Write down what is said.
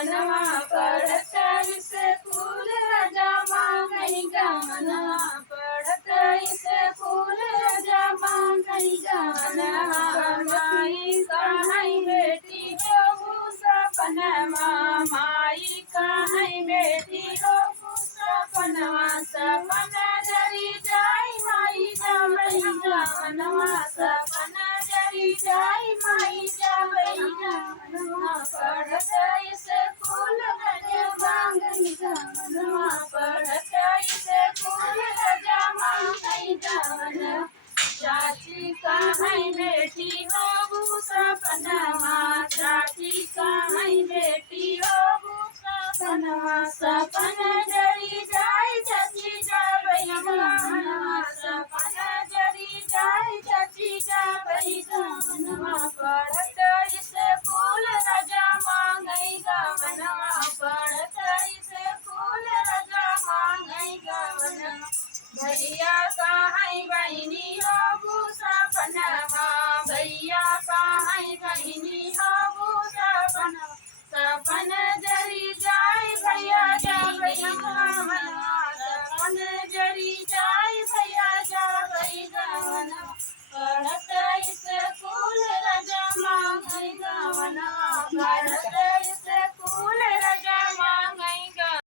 गवनवा पढ़त स्कूल राजा मांगई गवनवा पढ़त स्कूल राजा मांगई गवनवा माई कहाई बेटी हो सपनवा माई कहाई बेटी हो सपनवा सपना जरी जाई माई जावई गवनवा सपना जरी जाई माई जावई गवनवा पढ़त स्कूल राजा मांगई गवनवा पढ़त स्कूल राजा मांगई गवनवा चाची कहाई बेटी हो सपनवा चाची कहाई बेटी हो सपनवा सपना जरी जाई चाची जावई गवनवा सपना जरी जाई चाची जावई गवनवा पढ़त स्कूल राजा मांगई गवनवा पढ़त स्कूल राजा मांगई गवनवा भैया कहाई बहिनी हो सपनवा